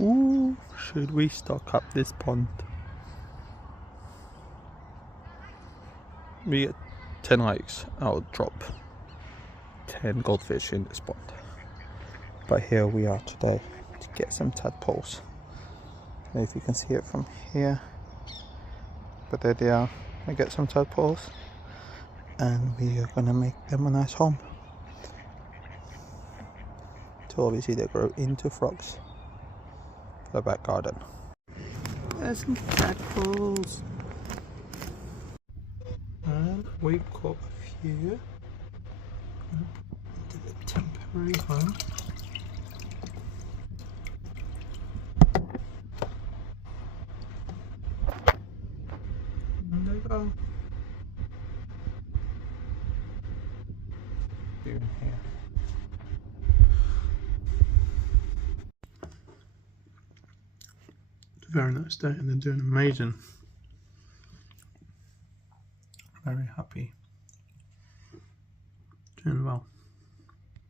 Ooh, should we stock up this pond? We get 10 likes, I'll drop 10 goldfish in this pond. But here we are today to get some tadpoles. I don't know if you can see it from here, but there they are. I get some tadpoles and we are gonna make them a nice home. So obviously they grow into frogs for the back garden. There's some tadpoles. And we've caught a few into the temporary home. And they go. Here and here. It's a very nice day and they're doing amazing. Very happy. Doing well.